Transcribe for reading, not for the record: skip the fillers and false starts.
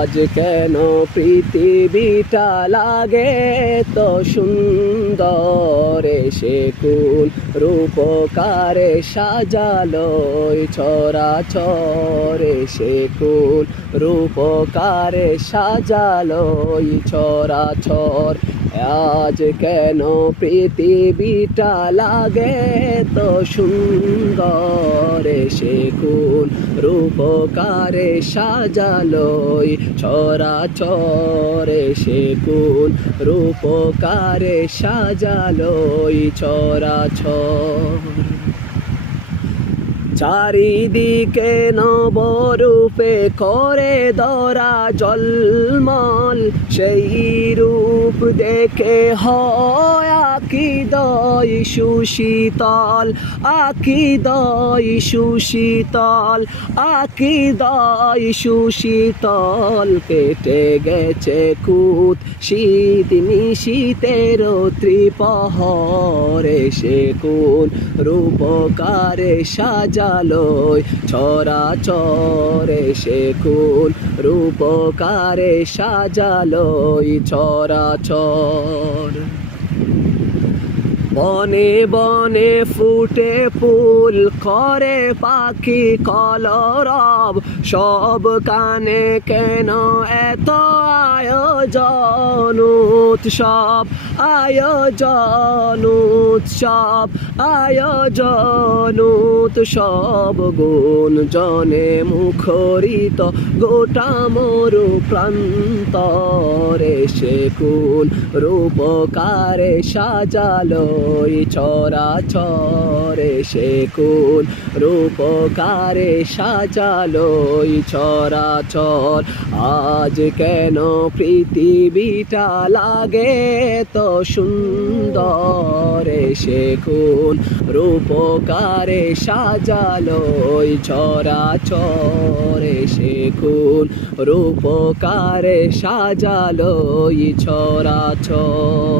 আজ কেন পৃথিবীটা লাগে তো সুন্দর, সে কোন রূপকারে সাজালো চরাচরে, সে কোন রূপকারে সাজালো চরাচর। আজ কেন পৃথিবীটা লাগে তো সুন্দর, সে কোন রূপকারে সাজালো চরাচরে, সে কোন রূপকারে সাজালো চরাচর। চারিদিকে নবরূপে করে ধরা জলমল, সেই রূপ দেখে হয় আকিদয় সুশীতল, আকিদয় সুশীতল, আকিদয় সুশীতল। কেটে গেছে কুত শীত নিশীতের ত্রিপহরে, সে কোন রূপকারে সাজালো চরাচরে, সে কোন রূপকারে সাজালো চরাচর। বনে বনে ফুটে ফুল করে পাখি কলরব, সব কানে কেন এত আয়োজন উৎসব, আয়োজন উৎসব, আয়োজন উৎসব। গুঞ্জনে মুখরিত গোটা মরু প্রান্তরে, সে কোন রূপকারে সাজালো চরাচরে, সে কোন রূপকারে সাজালো চরাচর। আজ কেন পৃথিবীটা লাগে তো সুন্দর, সে কোন রূপকারে সাজালো চরাচরে, সে কোন রূপকারে সাজালো চরাচর।